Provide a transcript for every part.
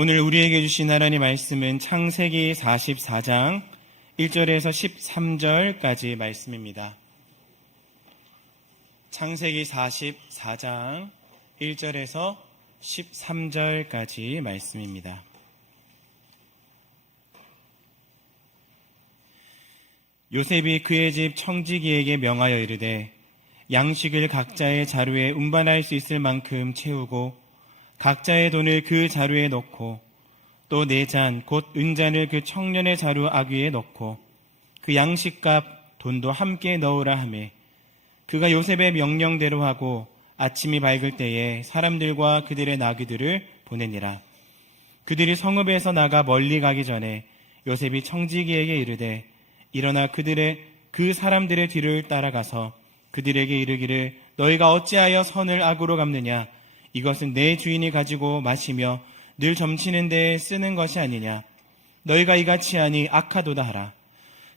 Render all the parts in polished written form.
오늘 우리에게 주신 하나님 말씀은 창세기 44장 1절에서 13절까지 말씀입니다. 창세기 44장 1절에서 13절까지 말씀입니다. 요셉이 그의 집 청지기에게 명하여 이르되 양식을 각자의 자루에 운반할 수 있을 만큼 채우고 각자의 돈을 그 자루에 넣고 또 네 잔 곧 은잔을 그 청년의 자루 아귀에 넣고 그 양식값 돈도 함께 넣으라 하매 그가 요셉의 명령대로 하고 아침이 밝을 때에 사람들과 그들의 나귀들을 보내니라. 그들이 성읍에서 나가 멀리 가기 전에 요셉이 청지기에게 이르되 일어나 그 사람들의 뒤를 따라가서 그들에게 이르기를 너희가 어찌하여 선을 악으로 갚느냐? 이것은 내 주인이 가지고 마시며 늘 점치는 데에 쓰는 것이 아니냐. 너희가 이같이 하니 악하도다 하라.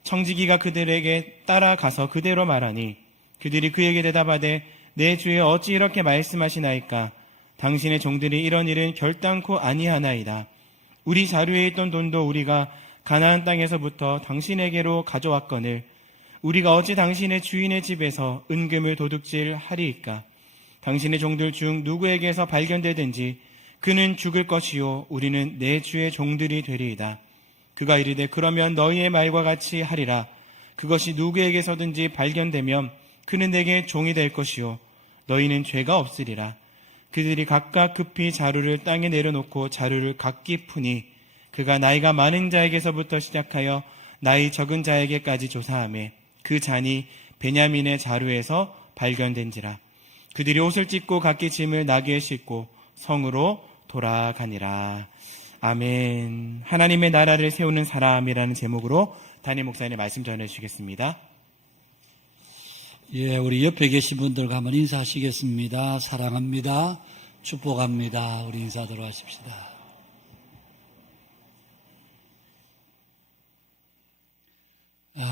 청지기가 그들에게 따라가서 그대로 말하니 그들이 그에게 대답하되 내 주여 어찌 이렇게 말씀하시나이까. 당신의 종들이 이런 일은 결단코 아니하나이다. 우리 자루에 있던 돈도 우리가 가나안 땅에서부터 당신에게로 가져왔거늘 우리가 어찌 당신의 주인의 집에서 은금을 도둑질 하리이까. 당신의 종들 중 누구에게서 발견되든지 그는 죽을 것이요 우리는 내 주의 종들이 되리이다. 그가 이르되 그러면 너희의 말과 같이 하리라. 그것이 누구에게서든지 발견되면 그는 내게 종이 될 것이요 너희는 죄가 없으리라. 그들이 각각 급히 자루를 땅에 내려놓고 자루를 각기 푸니 그가 나이가 많은 자에게서부터 시작하여 나이 적은 자에게까지 조사하매 그 잔이 베냐민의 자루에서 발견된지라. 그들이 옷을 찢고 각기 짐을 나귀에 싣고 성으로 돌아가니라. 아멘. 하나님의 나라를 세우는 사람이라는 제목으로 담임 목사님 말씀 전해주시겠습니다. 예, 우리 옆에 계신 분들과 한번 인사하시겠습니다. 사랑합니다. 축복합니다. 우리 인사드려 하십시다.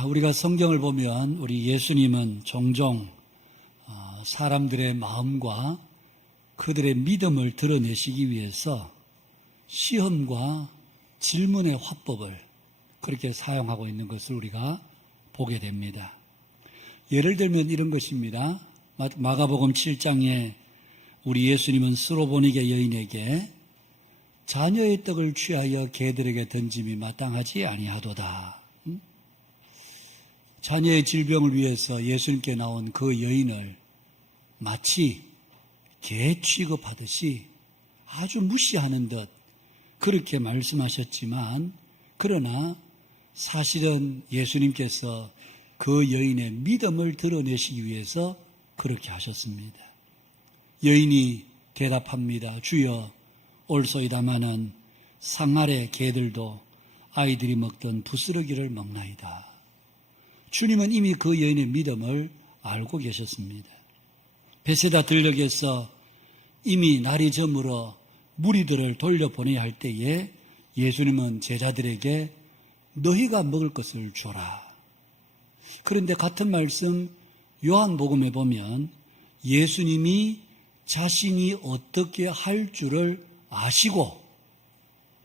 우리가 성경을 보면 우리 예수님은 종종 사람들의 마음과 그들의 믿음을 드러내시기 위해서 시험과 질문의 화법을 그렇게 사용하고 있는 것을 우리가 보게 됩니다. 예를 들면 이런 것입니다. 마가복음 7장에 우리 예수님은 스로보니게 여인에게 자녀의 떡을 취하여 개들에게 던짐이 마땅하지 아니하도다. 자녀의 질병을 위해서 예수님께 나온 그 여인을 마치 개 취급하듯이 아주 무시하는 듯 그렇게 말씀하셨지만 그러나 사실은 예수님께서 그 여인의 믿음을 드러내시기 위해서 그렇게 하셨습니다. 여인이 대답합니다. 주여 올소이다마는 상 아래 개들도 아이들이 먹던 부스러기를 먹나이다. 주님은 이미 그 여인의 믿음을 알고 계셨습니다. 베세다 들녘에서 이미 날이 저물어 무리들을 돌려보내야 할 때에 예수님은 제자들에게 너희가 먹을 것을 줘라. 그런데 같은 말씀 요한복음에 보면 예수님이 자신이 어떻게 할 줄을 아시고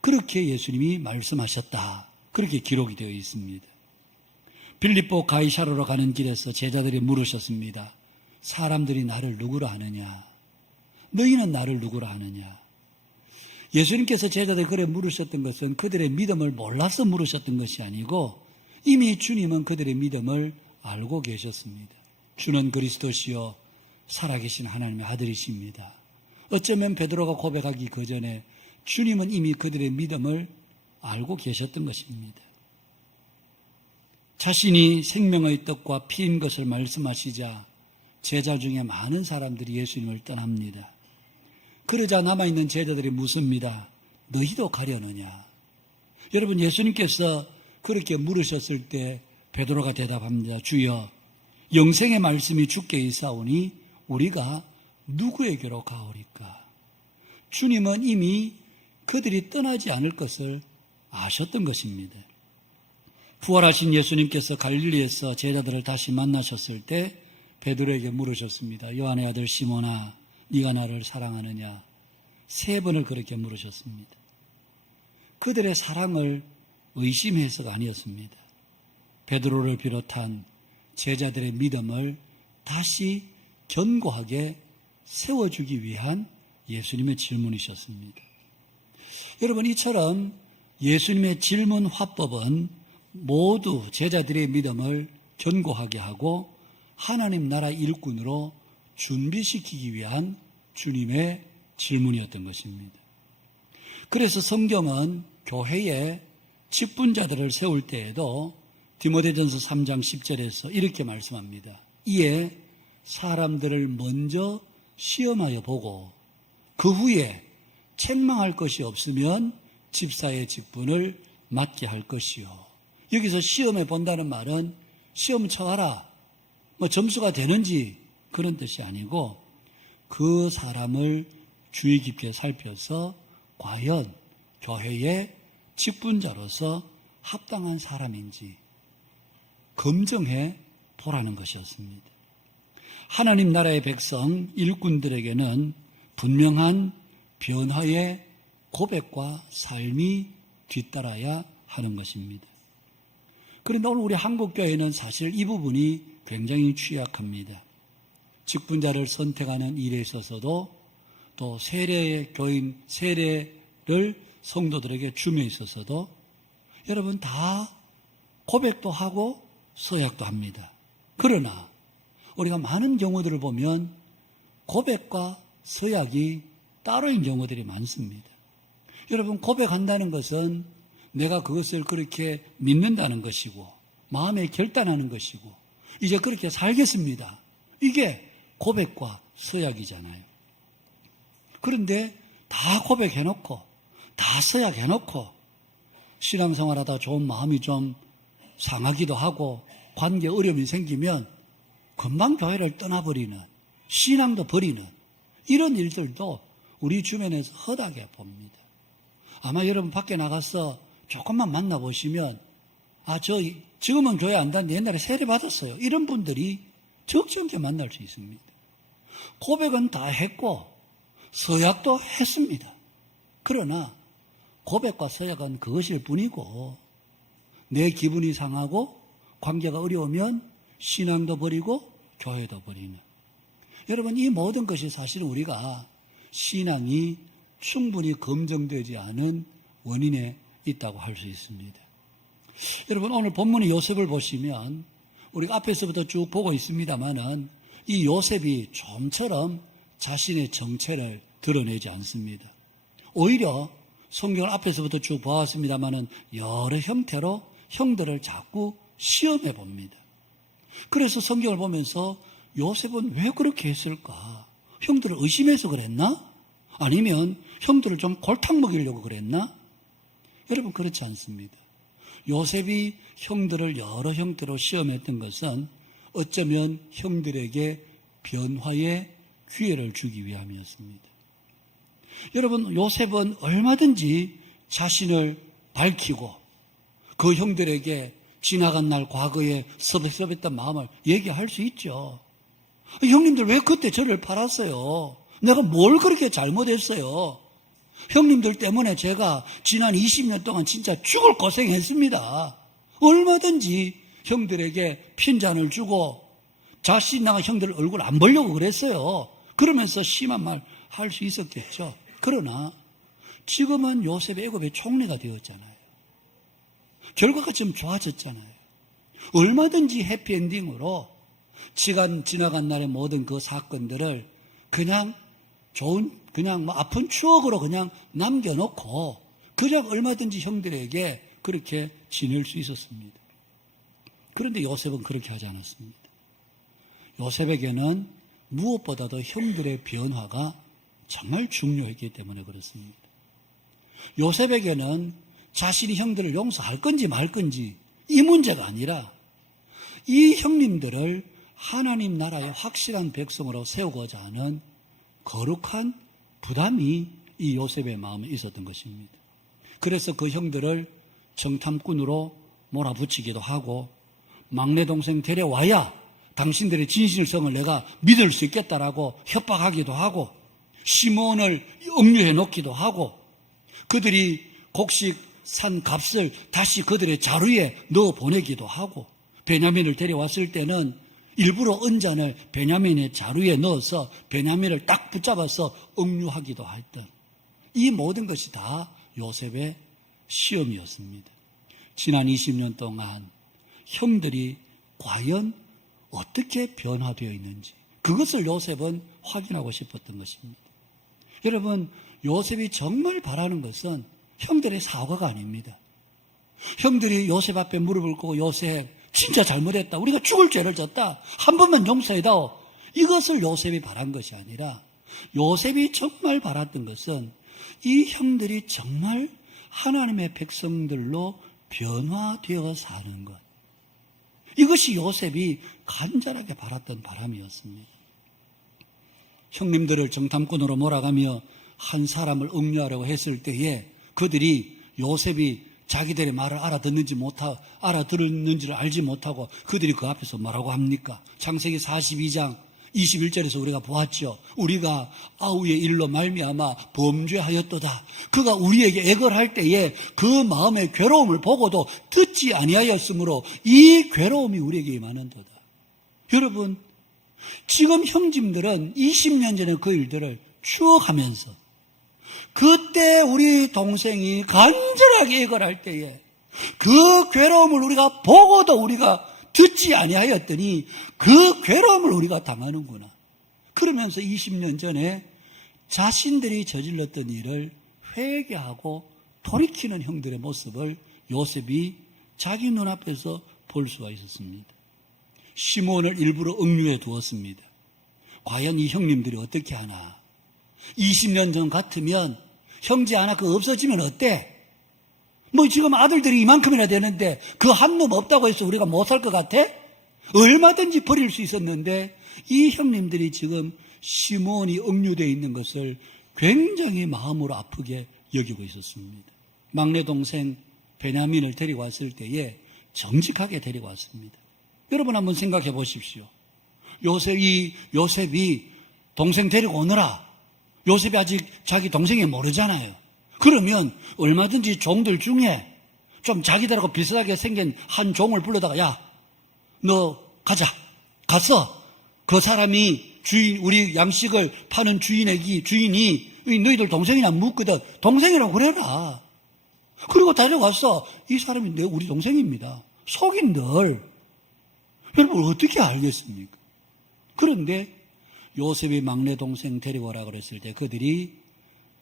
그렇게 예수님이 말씀하셨다. 그렇게 기록이 되어 있습니다. 빌립보 가이사르로 가는 길에서 제자들이 물으셨습니다. 사람들이 나를 누구라 하느냐? 너희는 나를 누구라 하느냐? 예수님께서 제자들이 그래 물으셨던 것은 그들의 믿음을 몰라서 물으셨던 것이 아니고 이미 주님은 그들의 믿음을 알고 계셨습니다. 주는 그리스도시요 살아계신 하나님의 아들이십니다. 어쩌면 베드로가 고백하기 그 전에 주님은 이미 그들의 믿음을 알고 계셨던 것입니다. 자신이 생명의 떡과 피인 것을 말씀하시자 제자 중에 많은 사람들이 예수님을 떠납니다. 그러자 남아있는 제자들이 묻습니다. 너희도 가려느냐? 여러분, 예수님께서 그렇게 물으셨을 때 베드로가 대답합니다. 주여, 영생의 말씀이 주께 있사오니 우리가 누구에게로 가오리까? 주님은 이미 그들이 떠나지 않을 것을 아셨던 것입니다. 부활하신 예수님께서 갈릴리에서 제자들을 다시 만나셨을 때 베드로에게 물으셨습니다. 요한의 아들 시몬아, 네가 나를 사랑하느냐? 3번을 그렇게 물으셨습니다. 그들의 사랑을 의심해서가 아니었습니다. 베드로를 비롯한 제자들의 믿음을 다시 견고하게 세워주기 위한 예수님의 질문이셨습니다. 여러분, 이처럼 예수님의 질문 화법은 모두 제자들의 믿음을 견고하게 하고 하나님 나라 일꾼으로 준비시키기 위한 주님의 질문이었던 것입니다. 그래서 성경은 교회에 직분자들을 세울 때에도 디모데전서 3장 10절에서 이렇게 말씀합니다. 이에 사람들을 먼저 시험하여 보고 그 후에 책망할 것이 없으면 집사의 직분을 맡게 할 것이요. 여기서 시험해 본다는 말은 시험 쳐봐라, 점수가 되는지 그런 뜻이 아니고 그 사람을 주의 깊게 살펴서 과연 교회의 직분자로서 합당한 사람인지 검증해 보라는 것이었습니다. 하나님 나라의 백성 일꾼들에게는 분명한 변화의 고백과 삶이 뒤따라야 하는 것입니다. 그런데 오늘 우리 한국교회는 사실 이 부분이 굉장히 취약합니다. 직분자를 선택하는 일에 있어서도 또 세례의 교인, 세례를 성도들에게 줌에 있어서도 여러분 다 고백도 하고 서약도 합니다. 그러나 우리가 많은 경우들을 보면 고백과 서약이 따로인 경우들이 많습니다. 여러분, 고백한다는 것은 내가 그것을 그렇게 믿는다는 것이고 마음에 결단하는 것이고 이제 그렇게 살겠습니다. 이게 고백과 서약이잖아요. 그런데 다 고백해놓고 다 서약해놓고 신앙생활하다 좋은 마음이 좀 상하기도 하고 관계 어려움이 생기면 금방 교회를 떠나버리는, 신앙도 버리는 이런 일들도 우리 주변에서 허다하게 봅니다. 아마 여러분 밖에 나가서 조금만 만나보시면 지금은 교회 안 다니는데 옛날에 세례 받았어요. 이런 분들이 적지않게 만날 수 있습니다. 고백은 다 했고 서약도 했습니다. 그러나 고백과 서약은 그것일 뿐이고 내 기분이 상하고 관계가 어려우면 신앙도 버리고 교회도 버리는, 여러분 이 모든 것이 사실은 우리가 신앙이 충분히 검증되지 않은 원인에 있다고 할 수 있습니다. 여러분 오늘 본문의 요셉을 보시면 우리가 앞에서부터 쭉 보고 있습니다만은 이 요셉이 좀처럼 자신의 정체를 드러내지 않습니다. 오히려 성경을 앞에서부터 쭉 보았습니다만은 여러 형태로 형들을 자꾸 시험해 봅니다. 그래서 성경을 보면서 요셉은 왜 그렇게 했을까? 형들을 의심해서 그랬나? 아니면 형들을 좀 골탕 먹이려고 그랬나? 여러분 그렇지 않습니다. 요셉이 형들을 여러 형태로 시험했던 것은 어쩌면 형들에게 변화의 기회를 주기 위함이었습니다. 여러분 요셉은 얼마든지 자신을 밝히고 그 형들에게 지나간 날 과거에 섭섭했던 마음을 얘기할 수 있죠. 형님들 왜 그때 저를 팔았어요? 내가 뭘 그렇게 잘못했어요? 형님들 때문에 제가 지난 20년 동안 진짜 죽을 고생했습니다. 얼마든지 형들에게 핀잔을 주고 자신나가 형들 얼굴 안 보려고 그랬어요. 그러면서 심한 말 할 수 있었겠죠. 그러나 지금은 요셉이 애굽의 총리가 되었잖아요. 결과가 좀 좋아졌잖아요. 얼마든지 해피엔딩으로 지나간 날의 모든 그 사건들을 그냥 아픈 추억으로 그냥 남겨놓고 그냥 얼마든지 형들에게 그렇게 지낼 수 있었습니다. 그런데 요셉은 그렇게 하지 않았습니다. 요셉에게는 무엇보다도 형들의 변화가 정말 중요했기 때문에 그렇습니다. 요셉에게는 자신이 형들을 용서할 건지 말 건지 이 문제가 아니라 이 형님들을 하나님 나라의 확실한 백성으로 세우고자 하는 거룩한 부담이 이 요셉의 마음에 있었던 것입니다. 그래서 그 형들을 정탐꾼으로 몰아붙이기도 하고 막내 동생 데려와야 당신들의 진실성을 내가 믿을 수 있겠다라고 협박하기도 하고 시몬을 억류해 놓기도 하고 그들이 곡식 산 값을 다시 그들의 자루에 넣어 보내기도 하고, 베냐민을 데려왔을 때는 일부러 은잔을 베냐민의 자루에 넣어서 베냐민을 딱 붙잡아서 억류하기도 했던, 이 모든 것이 다 요셉의 시험이었습니다. 지난 20년 동안 형들이 과연 어떻게 변화되어 있는지, 그것을 요셉은 확인하고 싶었던 것입니다. 여러분, 요셉이 정말 바라는 것은 형들의 사과가 아닙니다. 형들이 요셉 앞에 무릎을 꿇고, 요셉 진짜 잘못했다, 우리가 죽을 죄를 졌다, 한 번만 용서해다오, 이것을 요셉이 바란 것이 아니라, 요셉이 정말 바랐던 것은 이 형들이 정말 하나님의 백성들로 변화되어 사는 것, 이것이 요셉이 간절하게 바랐던 바람이었습니다. 형님들을 정탐꾼으로 몰아가며 한 사람을 억류하려고 했을 때에 그들이 요셉이 자기들의 말을 알아들었는지를 알지 못하고 그들이 그 앞에서 뭐라고 합니까? 창세기 42장 21절에서 우리가 보았죠. 우리가 아우의 일로 말미암아 범죄하였도다. 그가 우리에게 애걸할 때에 그 마음의 괴로움을 보고도 듣지 아니하였으므로 이 괴로움이 우리에게 임하는도다. 여러분, 지금 형님들은 20년 전의 그 일들을 추억하면서 그때 우리 동생이 간절하게 애걸할 때에 그 괴로움을 우리가 보고도 우리가 듣지 아니하였더니 그 괴로움을 우리가 당하는구나. 그러면서 20년 전에 자신들이 저질렀던 일을 회개하고 돌이키는 형들의 모습을 요셉이 자기 눈앞에서 볼 수가 있었습니다. 시몬을 일부러 억류해 두었습니다. 과연 이 형님들이 어떻게 하나? 20년 전 같으면 형제 하나 그 없어지면 어때? 뭐 지금 아들들이 이만큼이나 되는데 그 한 놈 없다고 해서 우리가 못 살 것 같아? 얼마든지 버릴 수 있었는데 이 형님들이 지금 시몬이 억류되어 있는 것을 굉장히 마음으로 아프게 여기고 있었습니다. 막내 동생 베냐민을 데리고 왔을 때에 정직하게 데리고 왔습니다. 여러분 한번 생각해 보십시오. 요셉이 동생 데리고 오느라 요셉이 아직 자기 동생이 모르잖아요. 그러면 얼마든지 종들 중에 좀 자기들하고 비슷하게 생긴 한 종을 불러다가, 야, 너 가자. 가서 그 사람이 우리 양식을 파는 주인이 너희들 동생이나 묻거든. 동생이라고 그래라. 그리고 데려가서 이 사람이 우리 동생입니다. 속인들. 여러분 어떻게 알겠습니까? 그런데 요셉이 막내 동생 데려오라 그랬을 때 그들이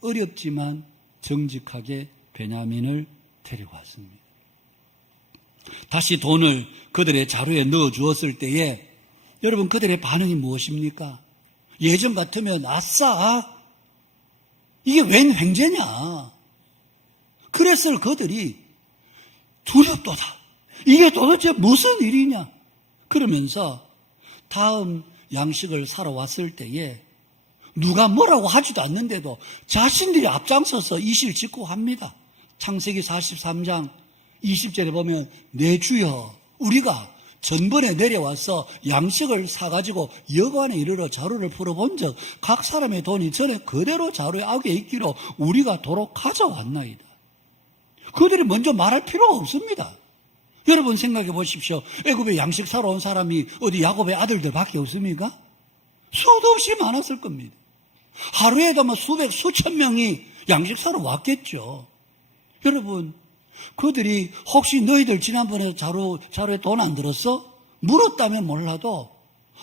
어렵지만 정직하게 베냐민을 데리고 왔습니다. 다시 돈을 그들의 자루에 넣어 주었을 때에 여러분 그들의 반응이 무엇입니까? 예전 같으면 아싸, 이게 웬 횡재냐? 그랬을 그들이 두렵도다. 이게 도대체 무슨 일이냐? 그러면서 다음 양식을 사러 왔을 때에 누가 뭐라고 하지도 않는데도 자신들이 앞장서서 이실 짓고 합니다. 창세기 43장 20절에 보면 내 주여, 우리가 전번에 내려와서 양식을 사가지고 여관에 이르러 자루를 풀어본 적 각 사람의 돈이 전에 그대로 자루에 악에 있기로 우리가 도로 가져왔나이다. 그들이 먼저 말할 필요가 없습니다. 여러분 생각해 보십시오. 애굽에 양식 사러 온 사람이 어디 야곱의 아들들밖에 없습니까? 수도 없이 많았을 겁니다. 하루에도 뭐 수천 명이 양식 사러 왔겠죠. 여러분, 그들이 혹시 너희들 지난번에 자루에 돈 안 들었어? 물었다면 몰라도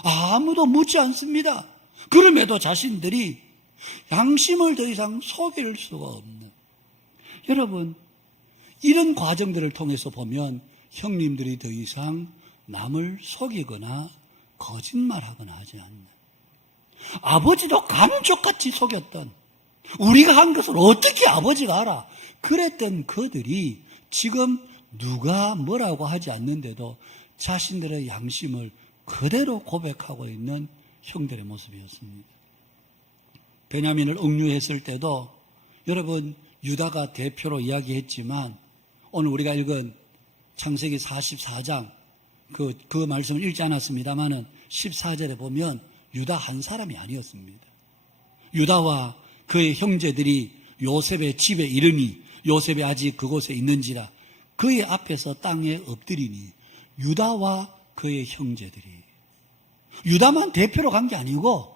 아무도 묻지 않습니다. 그럼에도 자신들이 양심을 더 이상 속일 수가 없는. 여러분, 이런 과정들을 통해서 보면 형님들이 더 이상 남을 속이거나 거짓말하거나 하지 않는, 아버지도 감쪽같이 속였던, 우리가 한 것을 어떻게 아버지가 알아? 그랬던 그들이 지금 누가 뭐라고 하지 않는데도 자신들의 양심을 그대로 고백하고 있는 형들의 모습이었습니다. 베냐민을 억류했을 때도 여러분 유다가 대표로 이야기했지만 오늘 우리가 읽은 창세기 44장 그 말씀을 읽지 않았습니다만은 14절에 보면 유다 한 사람이 아니었습니다. 유다와 그의 형제들이 요셉의 집의 이름이 요셉이 아직 그곳에 있는지라 그의 앞에서 땅에 엎드리니 유다와 그의 형제들이, 유다만 대표로 간 게 아니고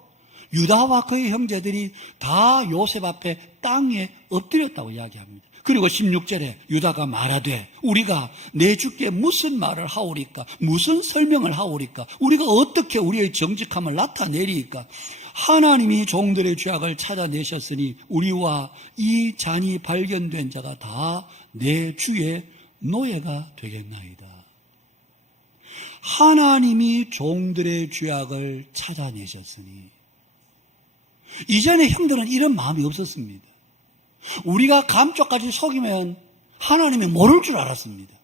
유다와 그의 형제들이 다 요셉 앞에 땅에 엎드렸다고 이야기합니다. 그리고 16절에 유다가 말하되 우리가 내 주께 무슨 말을 하오리까? 무슨 설명을 하오리까? 우리가 어떻게 우리의 정직함을 나타내리까? 하나님이 종들의 죄악을 찾아내셨으니 우리와 이 잔이 발견된 자가 다 내 주의 노예가 되겠나이다. 하나님이 종들의 죄악을 찾아내셨으니, 이전에 형들은 이런 마음이 없었습니다. 우리가 감쪽같이 속이면 하나님이 모를 줄 알았습니다.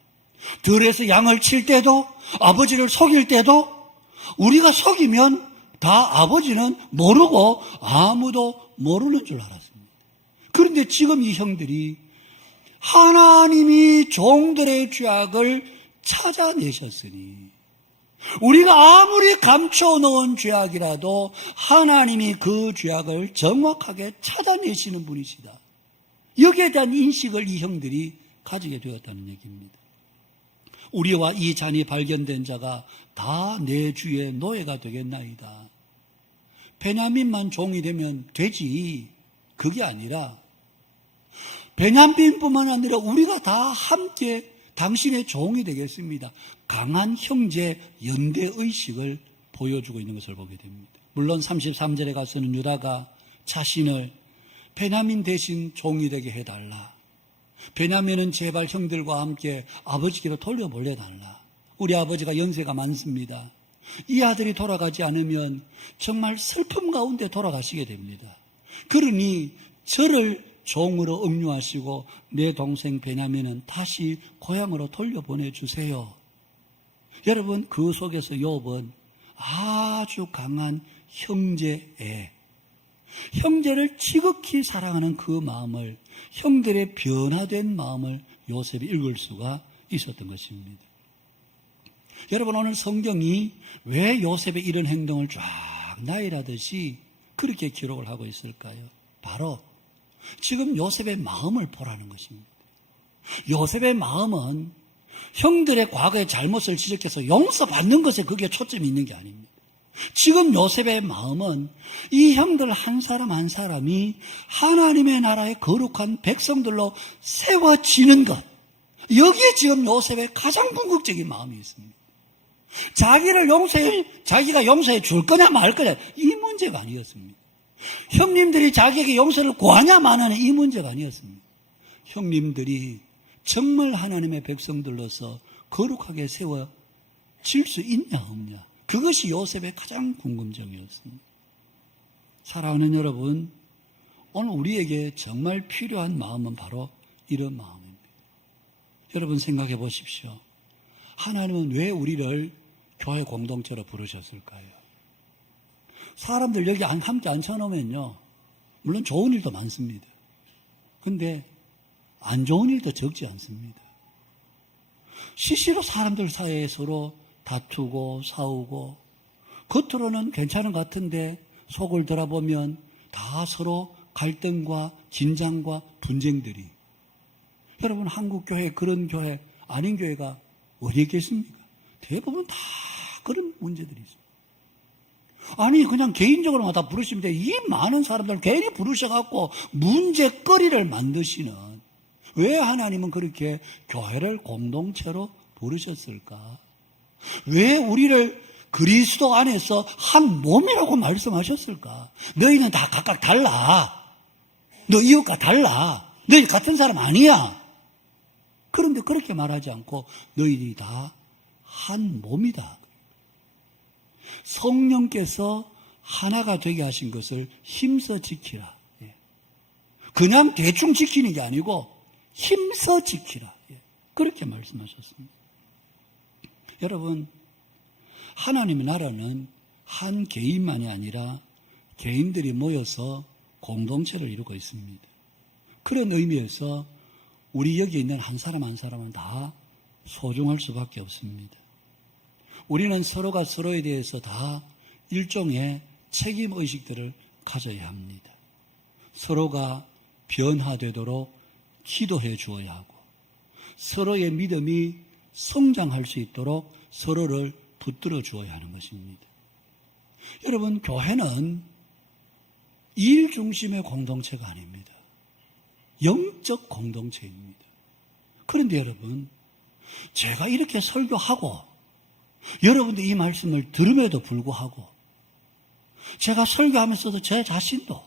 들에서 양을 칠 때도, 아버지를 속일 때도 우리가 속이면 다 아버지는 모르고 아무도 모르는 줄 알았습니다. 그런데 지금 이 형들이 하나님이 종들의 죄악을 찾아내셨으니, 우리가 아무리 감춰놓은 죄악이라도 하나님이 그 죄악을 정확하게 찾아내시는 분이시다. 여기에 대한 인식을 이 형들이 가지게 되었다는 얘기입니다. 우리와 이 잔이 발견된 자가 다 내 주의 노예가 되겠나이다. 베냐민만 종이 되면 되지, 그게 아니라 베냐민뿐만 아니라 우리가 다 함께 당신의 종이 되겠습니다. 강한 형제 연대의식을 보여주고 있는 것을 보게 됩니다. 물론 33절에 가서는 유다가 자신을 베냐민 대신 종이 되게 해달라. 베냐민은 제발 형들과 함께 아버지께로 돌려보내달라. 우리 아버지가 연세가 많습니다. 이 아들이 돌아가지 않으면 정말 슬픔 가운데 돌아가시게 됩니다. 그러니 저를 종으로 억류하시고 내 동생 베냐민은 다시 고향으로 돌려보내주세요. 여러분, 그 속에서 욥은 아주 강한 형제애, 형제를 지극히 사랑하는 그 마음을, 형들의 변화된 마음을 요셉이 읽을 수가 있었던 것입니다. 여러분, 오늘 성경이 왜 요셉의 이런 행동을 쫙 나열하듯이 그렇게 기록을 하고 있을까요? 바로 지금 요셉의 마음을 보라는 것입니다. 요셉의 마음은 형들의 과거의 잘못을 지적해서 용서받는 것에 그게 초점이 있는 게 아닙니다. 지금 요셉의 마음은 이 형들 한 사람 한 사람이 하나님의 나라의 거룩한 백성들로 세워지는 것, 여기에 지금 요셉의 가장 궁극적인 마음이 있습니다. 자기가 용서해 줄 거냐 말 거냐, 이 문제가 아니었습니다. 형님들이 자기에게 용서를 구하냐 마냐는 이 문제가 아니었습니다. 형님들이 정말 하나님의 백성들로서 거룩하게 세워질 수 있냐 없냐, 그것이 요셉의 가장 궁금증이었습니다. 사랑하는 여러분, 오늘 우리에게 정말 필요한 마음은 바로 이런 마음입니다. 여러분 생각해 보십시오. 하나님은 왜 우리를 교회 공동체로 부르셨을까요? 사람들 여기 함께 앉혀놓으면요, 물론 좋은 일도 많습니다. 근데 안 좋은 일도 적지 않습니다. 시시로 사람들 사이에 서로 다투고 싸우고, 겉으로는 괜찮은 것 같은데 속을 들어보면 다 서로 갈등과 긴장과 분쟁들이. 여러분, 한국 교회, 그런 교회 아닌 교회가 어디 있겠습니까? 대부분 다 그런 문제들이 있습니다. 아니, 그냥 개인적으로만 다 부르시면 돼. 이 많은 사람들 괜히 부르셔갖고 문제거리를 만드시는, 왜 하나님은 그렇게 교회를 공동체로 부르셨을까? 왜 우리를 그리스도 안에서 한 몸이라고 말씀하셨을까? 너희는 다 각각 달라. 너 이웃과 달라. 너희 같은 사람 아니야. 그런데 그렇게 말하지 않고 너희들이 다 한 몸이다. 성령께서 하나가 되게 하신 것을 힘써 지키라. 그냥 대충 지키는 게 아니고 힘써 지키라. 그렇게 말씀하셨습니다. 여러분, 하나님의 나라는 한 개인만이 아니라 개인들이 모여서 공동체를 이루고 있습니다. 그런 의미에서 우리 여기 있는 한 사람 한 사람은 다 소중할 수밖에 없습니다. 우리는 서로가 서로에 대해서 다 일종의 책임의식들을 가져야 합니다. 서로가 변화되도록 기도해 주어야 하고 서로의 믿음이 성장할 수 있도록 서로를 붙들어 주어야 하는 것입니다. 여러분, 교회는 일 중심의 공동체가 아닙니다. 영적 공동체입니다. 그런데 여러분, 제가 이렇게 설교하고 여러분들 이 말씀을 들음에도 불구하고 제가 설교하면서도 제 자신도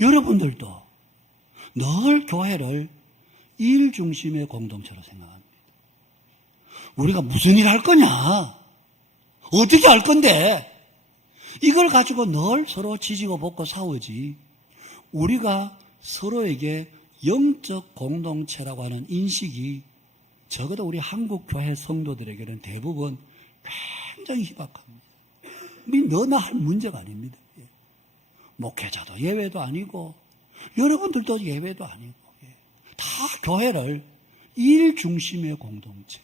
여러분들도 늘 교회를 일 중심의 공동체로 생각합니다. 우리가 무슨 일 할 거냐? 어떻게 할 건데? 이걸 가지고 늘 서로 지지고 볶고 싸우지. 우리가 서로에게 영적 공동체라고 하는 인식이 적어도 우리 한국 교회 성도들에게는 대부분 굉장히 희박합니다. 너나 할 문제가 아닙니다. 목회자도 예외도 아니고 여러분들도 예외도 아니고 다 교회를 일 중심의 공동체.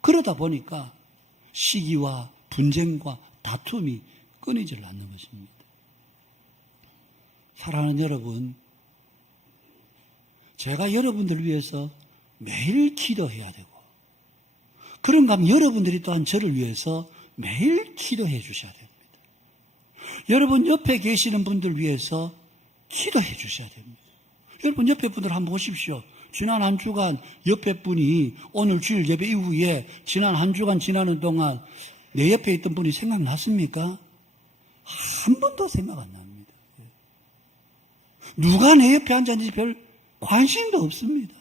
그러다 보니까 시기와 분쟁과 다툼이 끊이질 않는 것입니다. 사랑하는 여러분, 제가 여러분들을 위해서 매일 기도해야 되고 그런가 하면 여러분들이 또한 저를 위해서 매일 기도해 주셔야 됩니다. 여러분 옆에 계시는 분들 위해서 기도해 주셔야 됩니다. 여러분 옆에 분들 한번 보십시오. 지난 한 주간 옆에 분이 오늘 주일 예배 이후에 지난 한 주간 지나는 동안 내 옆에 있던 분이 생각났습니까? 한 번도 생각 안 납니다. 누가 내 옆에 앉았는지 별 관심도 없습니다.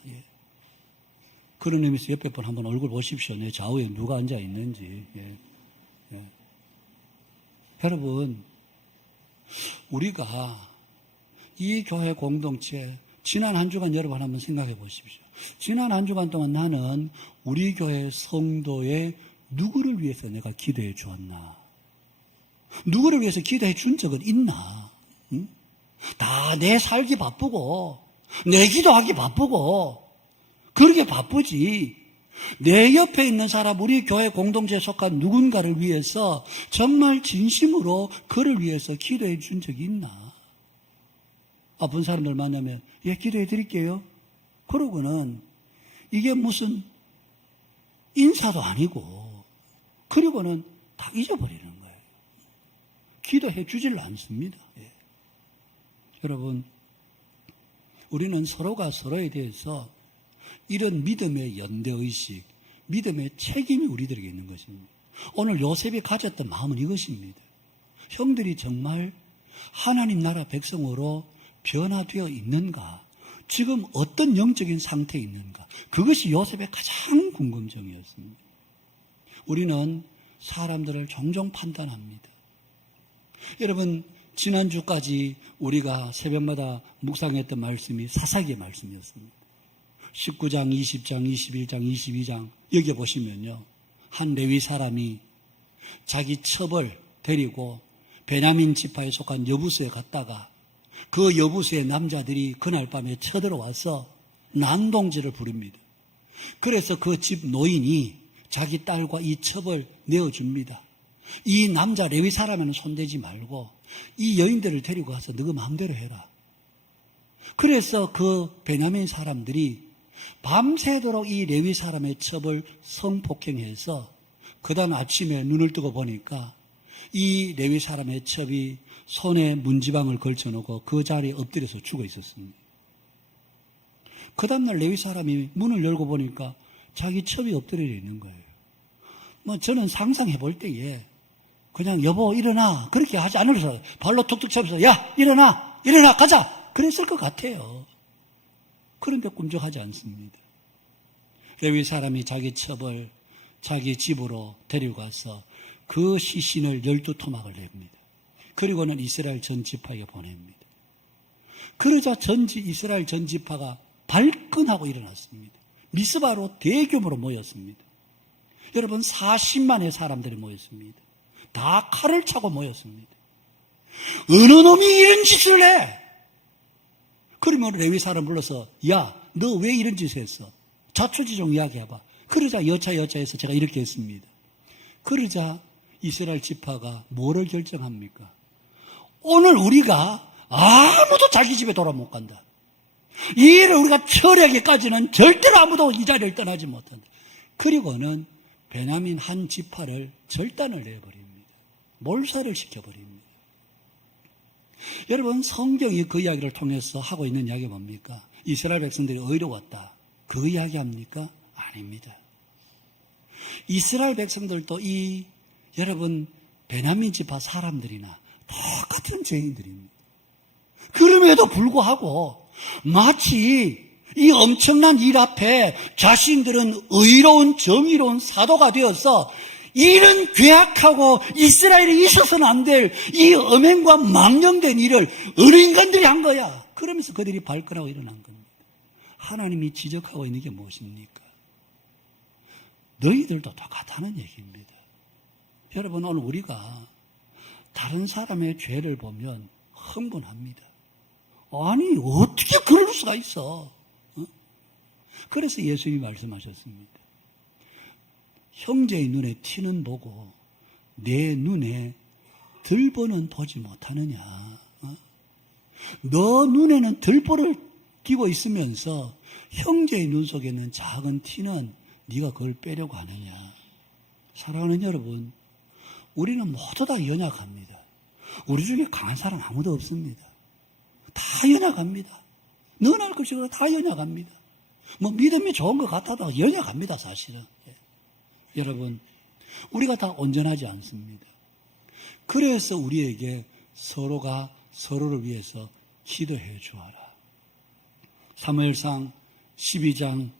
그런 의미에서 옆에 분 한번 얼굴 보십시오. 내 좌우에 누가 앉아 있는지. 여러분, 우리가 이 교회 공동체 지난 한 주간 여러분 한번 생각해 보십시오. 지난 한 주간 동안 나는 우리 교회 성도의 누구를 위해서 내가 기도해 주었나? 누구를 위해서 기도해 준 적은 있나? 응? 다 내 살기 바쁘고 내 기도하기 바쁘고 그렇게 바쁘지. 내 옆에 있는 사람, 우리 교회 공동체에 속한 누군가를 위해서 정말 진심으로 그를 위해서 기도해 준 적이 있나? 아픈 사람들 만나면 기도해 드릴게요. 그러고는 이게 무슨 인사도 아니고 그리고는 다 잊어버리는 거예요. 기도해 주질 않습니다. 여러분, 우리는 서로가 서로에 대해서 이런 믿음의 연대의식, 믿음의 책임이 우리들에게 있는 것입니다. 오늘 요셉이 가졌던 마음은 이것입니다. 형들이 정말 하나님 나라 백성으로 변화되어 있는가? 지금 어떤 영적인 상태에 있는가? 그것이 요셉의 가장 궁금증이었습니다. 우리는 사람들을 종종 판단합니다. 여러분, 지난주까지 우리가 새벽마다 묵상했던 말씀이 사사기의 말씀이었습니다. 19장, 20장, 21장, 22장 여기 보시면요. 한 레위 사람이 자기 첩을 데리고 베냐민 지파에 속한 여부수에 갔다가 그 여부수의 남자들이 그날 밤에 쳐들어와서 난동질을 부릅니다. 그래서 그 집 노인이 자기 딸과 이 첩을 내어줍니다. 이 남자 레위 사람에는 손대지 말고 이 여인들을 데리고 가서 너가 마음대로 해라. 그래서 그 베냐민 사람들이 밤새도록 이 레위 사람의 첩을 성폭행해서 그 다음 아침에 눈을 뜨고 보니까 이 레위 사람의 첩이 손에 문지방을 걸쳐놓고 그 자리에 엎드려서 죽어 있었습니다. 그 다음날 레위 사람이 문을 열고 보니까 자기 첩이 엎드려 있는 거예요. 저는 상상해 볼 때에 그냥 여보 일어나 그렇게 하지 않으면서 발로 툭툭 쳐서 야 일어나 가자 그랬을 것 같아요. 그런데 꿈쩍하지 않습니다. 레위 사람이 자기 첩을 자기 집으로 데리고 가서 그 시신을 12토막을 냅니다. 그리고는 이스라엘 전 지파에게 보냅니다. 그러자 이스라엘 전 지파가 발끈하고 일어났습니다. 미스바로 대규모로 모였습니다. 여러분 40만의 사람들이 모였습니다. 다 칼을 차고 모였습니다. 어느 놈이 이런 짓을 해? 그러면 레위 사람 불러서 야, 너 왜 이런 짓을 했어? 자초지종 이야기해봐. 그러자 여차여차해서 제가 이렇게 했습니다. 그러자 이스라엘 지파가 뭐를 결정합니까? 오늘 우리가 아무도 자기 집에 돌아 못 간다. 이 일을 우리가 처리하기까지는 절대로 아무도 이 자리를 떠나지 못한다. 그리고는 베냐민 한 지파를 절단을 내버립니다. 몰살을 시켜버립니다. 여러분, 성경이 그 이야기를 통해서 하고 있는 이야기가 뭡니까? 이스라엘 백성들이 의로웠다. 그 이야기 합니까? 아닙니다. 이스라엘 백성들도 여러분, 베냐민 지파 사람들이나 똑같은 죄인들입니다. 그럼에도 불구하고 마치 이 엄청난 일 앞에 자신들은 의로운 정의로운 사도가 되어서 이런 괴악하고 이스라엘에 있어서는 안 될 이 엄행과 망령된 일을 어느 인간들이 한 거야. 그러면서 그들이 발끈하고 일어난 겁니다. 하나님이 지적하고 있는 게 무엇입니까? 너희들도 똑같다는 얘기입니다. 여러분, 오늘 우리가 다른 사람의 죄를 보면 흥분합니다. 아니, 어떻게 그럴 수가 있어? 그래서 예수님이 말씀하셨습니다. 형제의 눈에 티는 보고 내 눈에 들보는 보지 못하느냐? 너 눈에는 들보를 끼고 있으면서 형제의 눈 속에 있는 작은 티는 네가 그걸 빼려고 하느냐? 사랑하는 여러분, 우리는 모두 다 연약합니다. 우리 중에 강한 사람 아무도 없습니다. 다 연약합니다. 너나 것이고 다 연약합니다. 뭐 믿음이 좋은 것 같아도 연약합니다, 사실은. 여러분, 우리가 다 온전하지 않습니다. 그래서 우리에게 서로가 서로를 위해서 기도해 주어라. 사무엘상 12장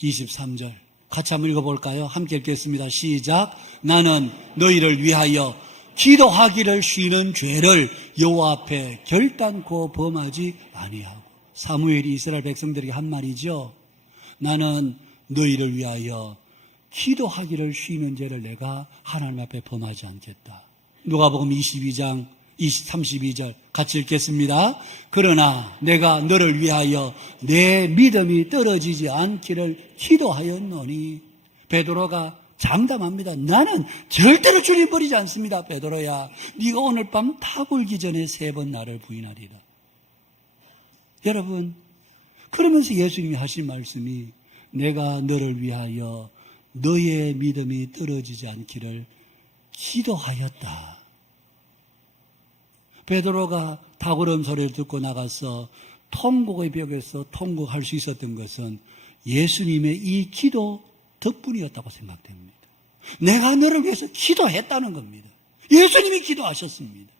23절 같이 한번 읽어볼까요? 함께 읽겠습니다. 시작. 나는 너희를 위하여 기도하기를 쉬는 죄를 여호와 앞에 결단코 범하지 아니하고. 사무엘이 이스라엘 백성들에게 한 말이죠. 나는 너희를 위하여 기도하기를 쉬는 죄를 내가 하나님 앞에 범하지 않겠다. 누가복음 22장 32절 같이 읽겠습니다. 그러나 내가 너를 위하여 내 믿음이 떨어지지 않기를 기도하였노니. 베드로가 장담합니다. 나는 절대로 주님 버리지 않습니다. 베드로야, 네가 오늘 밤 타굴기 전에 3번 나를 부인하리라. 여러분, 그러면서 예수님이 하신 말씀이 내가 너를 위하여 너의 믿음이 떨어지지 않기를 기도하였다. 베드로가 탁월한 소리를 듣고 나가서 통곡의 벽에서 통곡할 수 있었던 것은 예수님의 이 기도 덕분이었다고 생각됩니다. 내가 너를 위해서 기도했다는 겁니다. 예수님이 기도하셨습니다.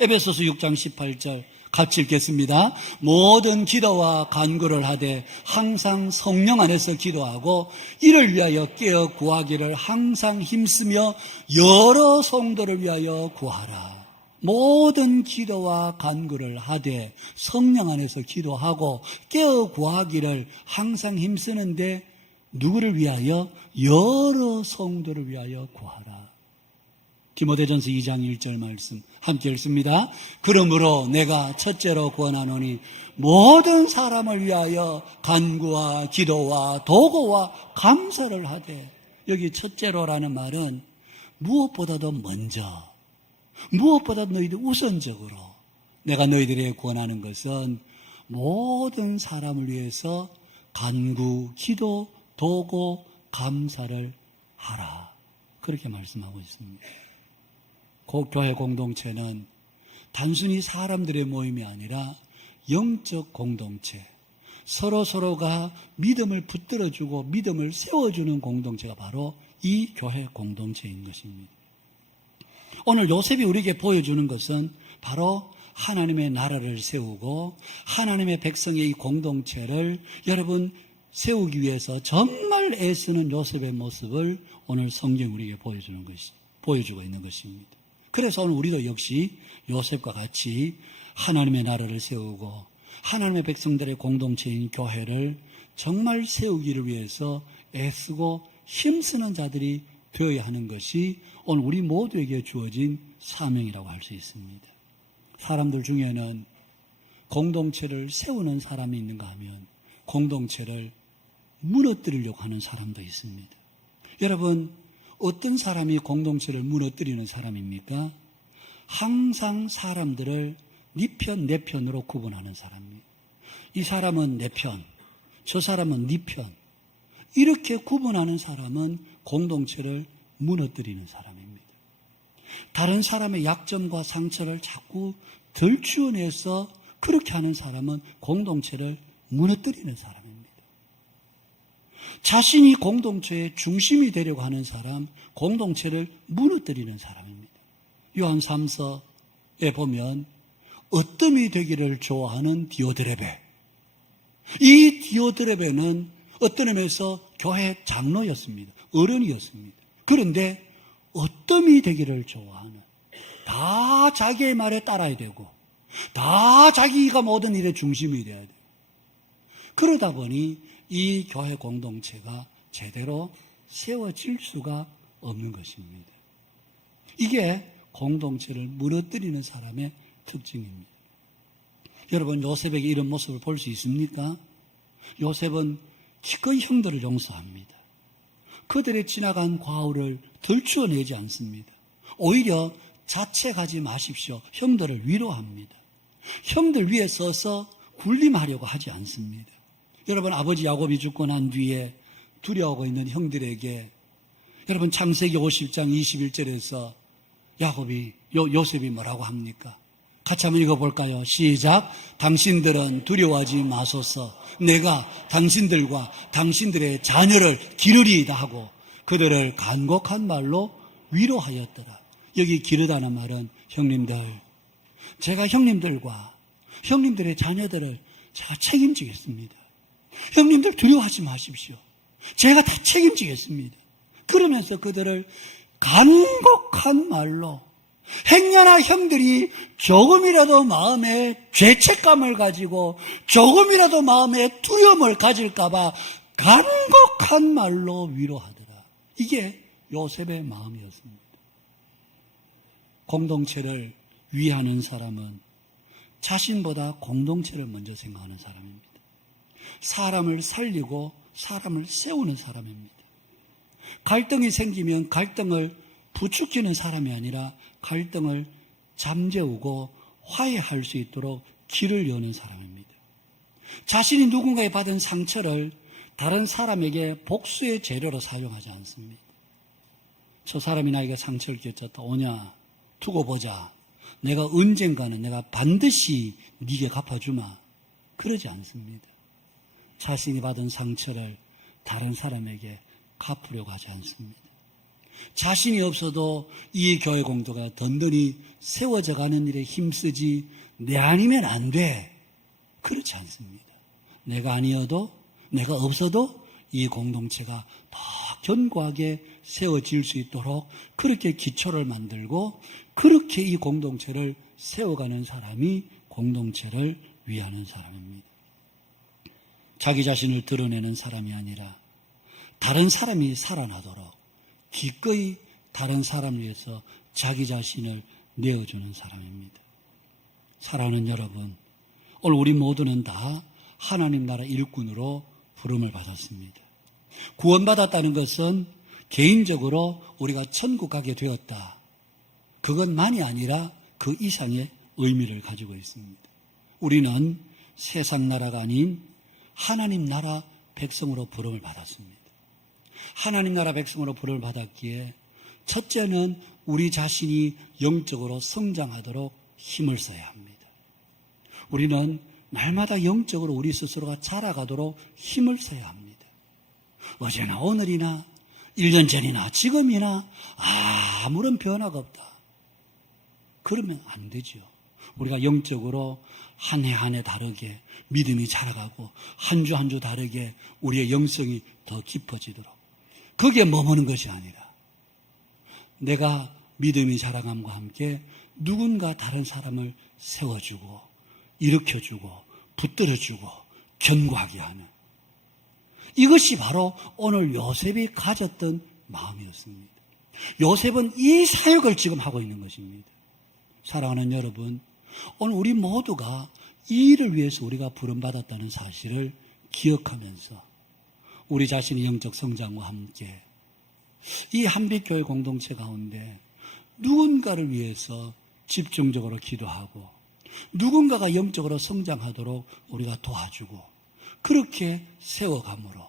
에베소서 6장 18절 같이 읽겠습니다. 모든 기도와 간구를 하되 항상 성령 안에서 기도하고 이를 위하여 깨어 구하기를 항상 힘쓰며 여러 성도를 위하여 구하라. 모든 기도와 간구를 하되 성령 안에서 기도하고 깨어 구하기를 항상 힘쓰는데 누구를 위하여? 여러 성도를 위하여 구하라. 디모데전서 2장 1절 말씀 함께 읽습니다. 그러므로 내가 첫째로 구원하노니 모든 사람을 위하여 간구와 기도와 도구와 감사를 하되. 여기 첫째로라는 말은 무엇보다도 먼저, 무엇보다도 너희들 우선적으로 내가 너희들에게 구원하는 것은 모든 사람을 위해서 간구, 기도, 도구, 감사를 하라. 그렇게 말씀하고 있습니다. 교회 공동체는 단순히 사람들의 모임이 아니라 영적 공동체, 서로가 믿음을 붙들어주고 믿음을 세워주는 공동체가 바로 이 교회 공동체인 것입니다. 오늘 요셉이 우리에게 보여주는 것은 바로 하나님의 나라를 세우고 하나님의 백성의 이 공동체를 여러분 세우기 위해서 정말 애쓰는 요셉의 모습을 오늘 성경이 우리에게 보여주고 있는 것입니다. 그래서 오늘 우리도 역시 요셉과 같이 하나님의 나라를 세우고 하나님의 백성들의 공동체인 교회를 정말 세우기를 위해서 애쓰고 힘쓰는 자들이 되어야 하는 것이 오늘 우리 모두에게 주어진 사명이라고 할 수 있습니다. 사람들 중에는 공동체를 세우는 사람이 있는가 하면 공동체를 무너뜨리려고 하는 사람도 있습니다. 여러분, 어떤 사람이 공동체를 무너뜨리는 사람입니까? 항상 사람들을 네 편, 내 편으로 구분하는 사람입니다. 이 사람은 내 편, 저 사람은 네 편. 이렇게 구분하는 사람은 공동체를 무너뜨리는 사람입니다. 다른 사람의 약점과 상처를 자꾸 들추어내서 그렇게 하는 사람은 공동체를 무너뜨리는 사람입니다. 자신이 공동체의 중심이 되려고 하는 사람, 공동체를 무너뜨리는 사람입니다. 요한 3서에 보면 어뜸이 되기를 좋아하는 디오드레베. 이 디오드레베는 어떤 의미에서 교회 장로였습니다. 어른이었습니다. 그런데 어뜸이 되기를 좋아하는, 다 자기의 말에 따라야 되고 다 자기가 모든 일의 중심이 되어야 돼요. 그러다 보니 이 교회 공동체가 제대로 세워질 수가 없는 것입니다. 이게 공동체를 무너뜨리는 사람의 특징입니다. 여러분, 요셉에게 이런 모습을 볼 수 있습니까? 요셉은 기꺼이 형들을 용서합니다. 그들의 지나간 과오를 들추어내지 않습니다. 오히려 자책하지 마십시오. 형들을 위로합니다. 형들 위에 서서 군림하려고 하지 않습니다. 여러분, 아버지 야곱이 죽고 난 뒤에 두려워하고 있는 형들에게 여러분 창세기 50장 21절에서 요셉이 뭐라고 합니까? 같이 한번 읽어볼까요? 시작. 당신들은 두려워하지 마소서. 내가 당신들과 당신들의 자녀를 기르리이다 하고 그들을 간곡한 말로 위로하였더라. 여기 기르다는 말은 형님들, 제가 형님들과 형님들의 자녀들을 제가 책임지겠습니다. 형님들 두려워하지 마십시오. 제가 다 책임지겠습니다. 그러면서 그들을 간곡한 말로, 행여나 형들이 조금이라도 마음에 죄책감을 가지고 조금이라도 마음에 두려움을 가질까봐 간곡한 말로 위로하더라. 이게 요셉의 마음이었습니다. 공동체를 위하는 사람은 자신보다 공동체를 먼저 생각하는 사람입니다. 사람을 살리고 사람을 세우는 사람입니다. 갈등이 생기면 갈등을 부추기는 사람이 아니라 갈등을 잠재우고 화해할 수 있도록 길을 여는 사람입니다. 자신이 누군가에 받은 상처를 다른 사람에게 복수의 재료로 사용하지 않습니다. 저 사람이 나에게 상처를 끼쳤다. 오냐? 두고 보자. 내가 언젠가는 내가 반드시 네게 갚아주마. 그러지 않습니다. 자신이 받은 상처를 다른 사람에게 갚으려고 하지 않습니다. 자신이 없어도 이 교회 공동체가 든든히 세워져 가는 일에 힘쓰지 내 아니면 안 돼. 그렇지 않습니다. 내가 아니어도, 내가 없어도 이 공동체가 더 견고하게 세워질 수 있도록 그렇게 기초를 만들고 그렇게 이 공동체를 세워가는 사람이 공동체를 위하는 사람입니다. 자기 자신을 드러내는 사람이 아니라 다른 사람이 살아나도록 기꺼이 다른 사람을 위해서 자기 자신을 내어주는 사람입니다. 사랑하는 여러분, 오늘 우리 모두는 다 하나님 나라 일꾼으로 부름을 받았습니다. 구원받았다는 것은 개인적으로 우리가 천국 가게 되었다. 그것만이 아니라 그 이상의 의미를 가지고 있습니다. 우리는 세상 나라가 아닌 하나님 나라 백성으로 부름을 받았습니다. 하나님 나라 백성으로 부름을 받았기에 첫째는 우리 자신이 영적으로 성장하도록 힘을 써야 합니다. 우리는 날마다 영적으로 우리 스스로가 자라가도록 힘을 써야 합니다. 어제나 오늘이나 1년 전이나 지금이나 아무런 변화가 없다. 그러면 안 되죠. 우리가 영적으로 한 해 한 해 다르게 믿음이 자라가고 한 주 한 주 다르게 우리의 영성이 더 깊어지도록 거기에 머무는 것이 아니라 내가 믿음이 자라감과 함께 누군가 다른 사람을 세워주고 일으켜주고 붙들어주고 견고하게 하는 이것이 바로 오늘 요셉이 가졌던 마음이었습니다. 요셉은 이 사역을 지금 하고 있는 것입니다. 사랑하는 여러분, 오늘 우리 모두가 이 일을 위해서 우리가 부름받았다는 사실을 기억하면서 우리 자신의 영적 성장과 함께 이 한빛교회 공동체 가운데 누군가를 위해서 집중적으로 기도하고 누군가가 영적으로 성장하도록 우리가 도와주고 그렇게 세워감으로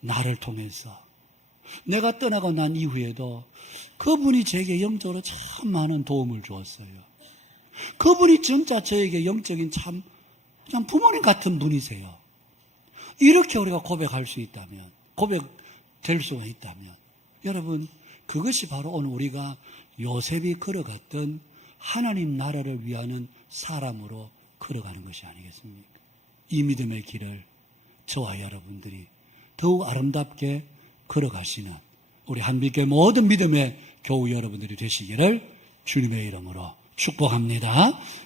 나를 통해서 내가 떠나고 난 이후에도 그분이 제게 영적으로 참 많은 도움을 주었어요. 그분이 진짜 저에게 영적인 참 부모님 같은 분이세요. 이렇게 우리가 고백할 수 있다면, 고백될 수가 있다면, 여러분, 그것이 바로 오늘 우리가 요셉이 걸어갔던 하나님 나라를 위하는 사람으로 걸어가는 것이 아니겠습니까? 이 믿음의 길을 저와 여러분들이 더욱 아름답게 걸어가시는 우리 한빛교회 모든 믿음의 교우 여러분들이 되시기를 주님의 이름으로 축복합니다.